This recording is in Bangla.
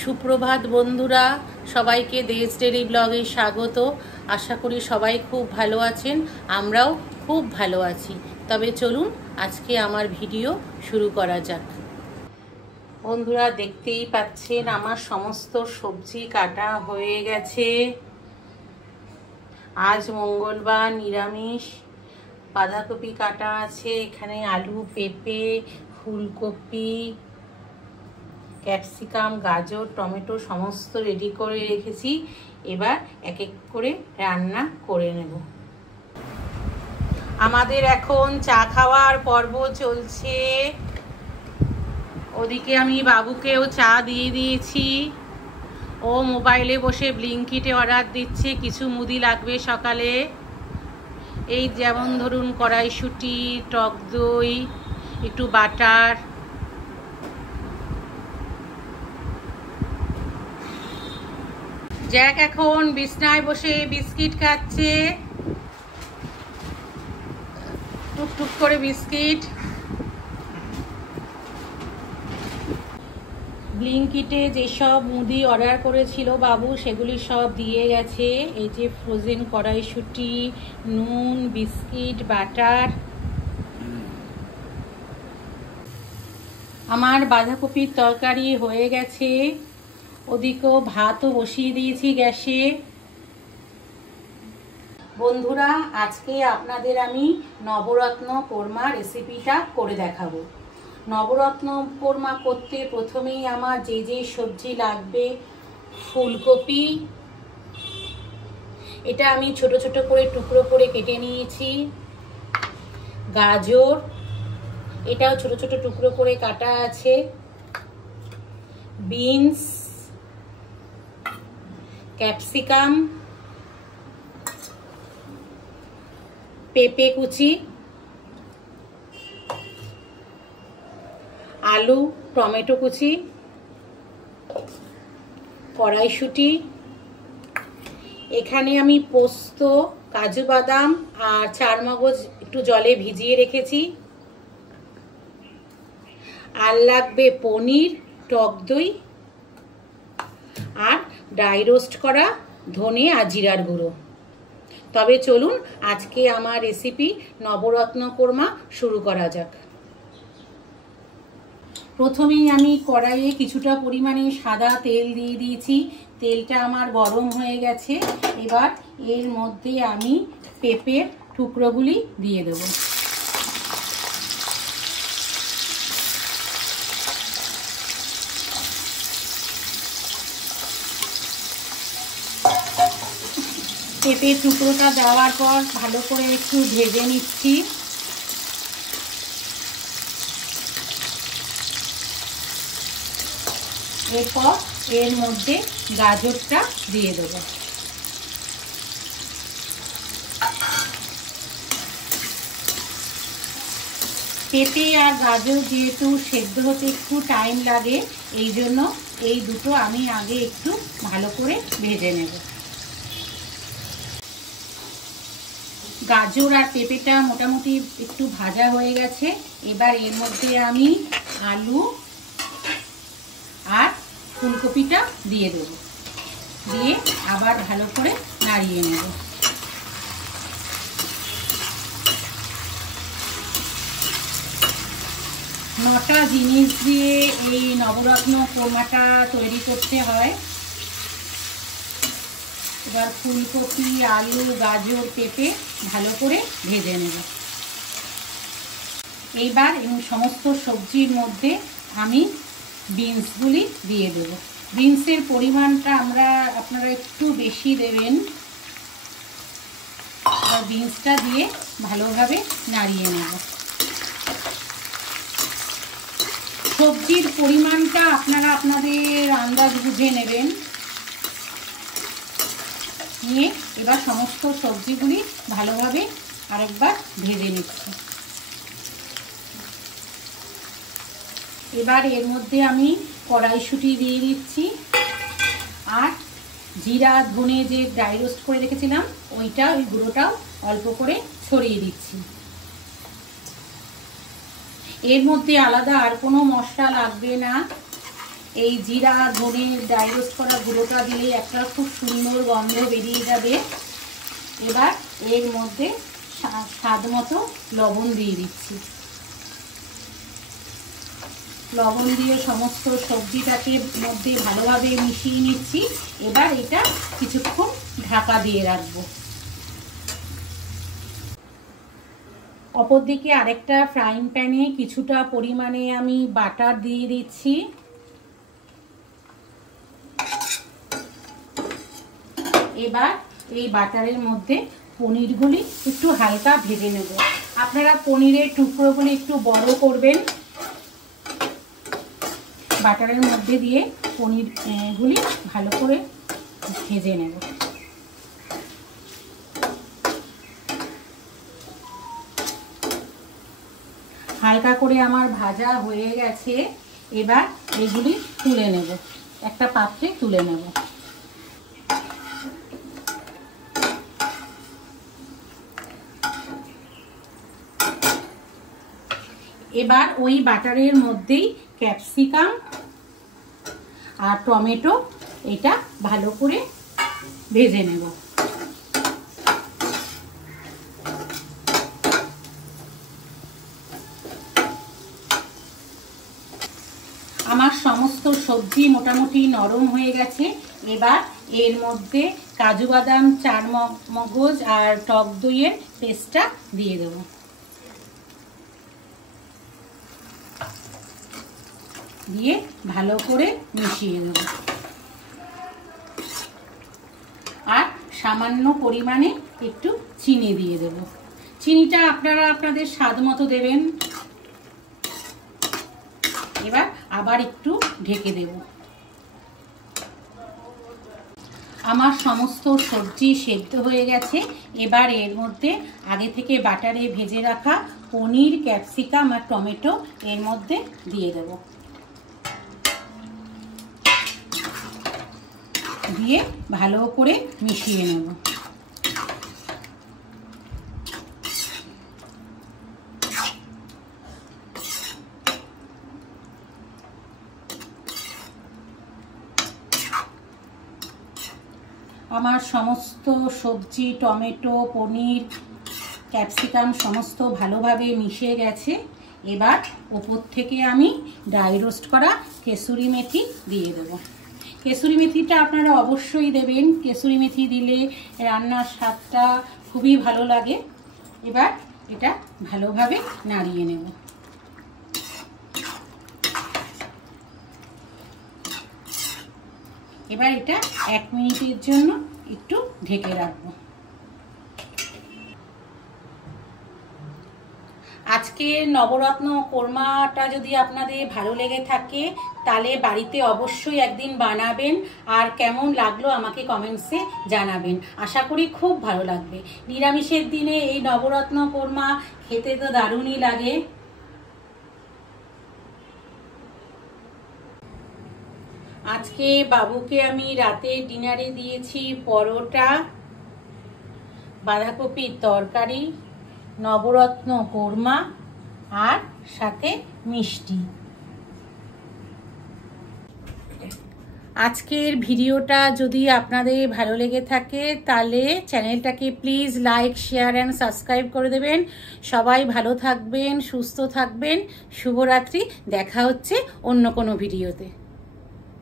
সুপ্রভাত বন্ধুরা, সবাইকে দেশ ডেইলি ব্লগে স্বাগত। আশা করি সবাই খুব ভালো আছেন, আমরাও খুব ভালো আছি। তবে চলুন আজকে আমার ভিডিও শুরু করা যাক। বন্ধুরা, দেখতেই পাচ্ছেন আমার সমস্ত সবজি কাটা হয়ে গেছে। আজ মঙ্গলবার, নিরামিষ। বাঁধাকপি কাটা আছে, এখানে আলু, পেঁপে, ফুলকপি, ক্যাপসিকাম, গাজর, টমেটো সমস্ত রেডি করে রেখেছি। এবার এক এক করে রান্না করে নেব। আমাদের এখন চা খাওয়ার পর্ব চলছে। ওদিকে আমি বাবুকেও চা দিয়ে দিয়েছি। ও মোবাইলে বসে ব্লিঙ্কিটে অর্ডার দিচ্ছে, কিছু মুদি লাগবে সকালে। এই যেমন ধরুন কড়াইশুঁটি, টক দই, একটু বাটার। জ্যাক এখন বিছনায় বসে বিস্কিট খাচ্ছে, টুকটুক করে বিস্কিট। ব্লিঙ্কিটে যেসব মুদি অর্ডার করেছিল বাবু, সেগুলি সব দিয়ে গেছে। এই যে ফ্রোজেন কড়াইশুঁটি, নুন, বিস্কিট, বাটার। আমার বাঁধাকপির তরকারি হয়ে গেছে। ওদিকেও ভাতও বসিয়ে দিয়েছি গ্যাসে। বন্ধুরা, আজকে আপনাদের আমি নবরত্ন কোরমা রেসিপিটা করে দেখাবো। নবরত্ন কোরমা করতে প্রথমেই আমার যে যে সবজি লাগবে: ফুলকপি, এটা আমি ছোট ছোট করে টুকরো করে কেটে নিয়েছি। গাজর, এটাও ছোট ছোট টুকরো করে কাটা আছে। বিনস, ক্যাপসিকাম, পেঁপে কুচি, আলু, টমেটো কুচি, কড়াইশুঁটি। এখানে আমি পোস্ত, কাজু বাদাম আর চারমগজ একটু জলে ভিজিয়ে রেখেছি। আর লাগবে পনির, টক দই আর ড্রাই রোস্ট করা ধনে আর জিরার গুঁড়ো। তবে চলুন আজকে আমার রেসিপি নবরত্ন কোরমা শুরু করা যাক। প্রথমেই আমি কড়াইয়ে কিছুটা পরিমাণে সাদা তেল দিয়ে দিয়েছি। তেলটা আমার গরম হয়ে গেছে। এবার এর মধ্যে আমি পেঁপের টুকরোগুলি দিয়ে দেব। পেঁপের টুকরোটা দেওয়ার পর ভালো করে একটু ভেজে নিচ্ছি। এরপর এর মধ্যে গাজরটা দিয়ে দেব। পেঁপে আর গাজর যেহেতু সেদ্ধ হতে একটু টাইম লাগে, এই জন্য এই দুটো আমি আগে একটু ভালো করে ভেজে নেব। গাজর আর পেঁপেটা মোটামুটি একটু ভাজা হয়ে গেছে। এবার এর মধ্যে আমি আলু আর ফুলকপিটা দিয়ে দেব। দিয়ে আবার ভালো করে নাড়িয়ে নেব। নটা জিনিস দিয়ে এই নবরত্ন কোরমাটা তৈরি করতে হয়। এবার ফুলকপি, আলু, গাজর, পেঁপে ভালো করে ভেজে নেব। এইবার এই সমস্ত সবজির মধ্যে আমি বিনসগুলি দিয়ে দেব। বিনসের পরিমাণটা আপনারা একটু বেশি দেবেন। আর বিনসটা দিয়ে ভালোভাবে নাড়িয়ে নেব। সবজির পরিমাণটা আপনারা আপনাদের আন্দাজ বুঝে নেবেন। নিয়ে এবার সমস্ত সবজিগুলি ভালোভাবে আরেকবার ভেজে নিচ্ছি। এবার এর মধ্যে আমি কড়াইশুঁটি দিয়ে দিচ্ছি আর জিরা ধনে যে ড্রাই রোস্ট করে রেখেছিলাম ওই গুঁড়োটাও অল্প করে ছড়িয়ে দিচ্ছি। এর মধ্যে আলাদা আর কোনো মশলা লাগবে না। এই জিরা ধনে ড্রাই রোস্ট করা গুঁড়োটা দিলে একটা খুব সুন্দর গন্ধ বেরিয়ে যাবে। এবার এর মধ্যে স্বাদ মতো লবণ দিয়ে দিচ্ছি। লবণ দিয়ে সমস্ত সবজিটাকে মধ্যে ভালোভাবে মিশিয়ে নিচ্ছি। এবার এটা কিছুক্ষণ ঢাকা দিয়ে রাখবো। অপরদিকে আরেকটা ফ্রাইং প্যানে কিছুটা পরিমাণে আমি বাটার দিয়ে দিচ্ছি। এবার এই বাটারের মধ্যে পনিরগুলি একটু হালকা ভেজে নেব। আপনারা পনিরের টুকরোগুলি একটু বড় করবেন। বাটারের মধ্যে দিয়ে পনিরগুলি ভালো করে ভেজে নেব। হালকা করে আমার ভাজা হয়ে গেছে। এবার এগুলি তুলে নেব, একটা পাত্রে তুলে নেব। এবার ওই বাটারের মধ্যেই ক্যাপসিকাম আর টমেটো এটা ভালো করে ভেজে নেব। আমার সমস্ত সবজি মোটামুটি নরম হয়ে গেছে। এবার এর মধ্যে কাজু বাদাম, চার মগজ আর টক দইয়ের পেস্টটা দিয়ে দেব। দিয়ে ভালো করে মিশিয়ে নেব। আর সামান্য পরিমাণে একটু চিনি দিয়ে দেব। চিনিটা আপনারা আপনাদের স্বাদ মতো দেবেন। এবার আবার একটু ঢেকে দেব। আমার সমস্ত সবজি সেদ্ধ হয়ে গেছে। এবার এর মধ্যে আগে থেকে বাটারে ভেজে রাখা পনির, ক্যাপসিকাম আর টমেটো এর মধ্যে দিয়ে দেব। দিয়ে ভালো করে মিশিয়ে নেব। আমার সমস্ত সবজি, টমেটো, পনির, ক্যাপসিকাম সমস্ত ভালোভাবে মিশে গেছে। এবার ওপর থেকে আমি ড্রাই রোস্ট করা কেসুরি মেথি দিয়ে দেব। কেসুরি মেথিটা আপনারা অবশ্যই দেবেন। কেসুরি মেথি দিলে রান্নার স্বাদটা খুবই ভালো লাগে। এবার এটা ভালোভাবে নাড়িয়ে নেব। এবার এটা 1 মিনিটের জন্য একটু ঢেকে রাখবো। আজকে নবরত্ন কোরমাটা যদি আপনাদের ভালো লেগে থাকে তাহলে বাড়িতে অবশ্যই একদিন বানাবেন। আর কেমন লাগলো আমাকে কমেন্টসে জানাবেন। আশা করি খুব ভালো লাগবে। নিরামিষের দিনে এই নবরত্ন কোরমা খেতে তো দারুণই লাগে। আজকে বাবুকে আমি রাতে ডিনারে দিয়েছি পরোটা, বাঁধাকপির তরকারি, নবরত্ন কোরমা আর সাথে মিষ্টি। আজকের ভিডিওটা যদি আপনাদের ভালো লেগে থাকে তাহলে চ্যানেলটাকে please like, share and subscribe করে দেবেন। সবাই ভালো থাকবেন, সুস্থ থাকবেন। শুভরাত্রি। দেখা হচ্ছে অন্য কোনো ভিডিওতে।